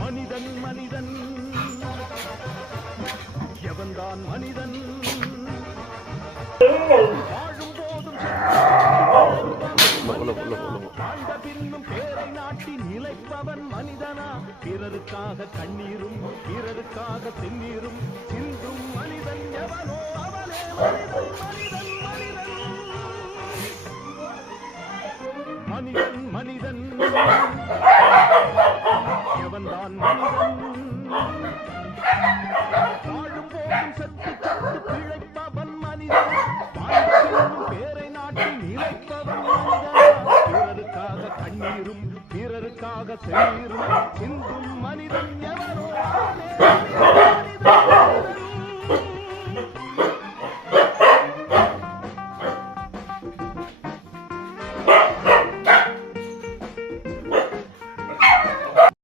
மனிதன் மனிதன் எவன்தான் மனிதன் வாழும் போதும் வாழ்ந்த பின்னும் பேரை நாட்டி நிலைப்பவன் மனிதனா பிறருக்காக கண்ணீரும் பிறருக்காக தென்னீரும் சிந்தும் மனிதன் எவனோ அவனே மனிதன் மனிதன் மனிதன் எவன்தான் மனிதன் வாழும் போதும் சத்து சத்து பிழைப்பவன் மனிதன் பேரை நாட்டி நிலைப்பவன் பிறருக்காக கண்ணீரும் பிறருக்காக செல்லீரும் சிந்தும் மனிதன் எவனோ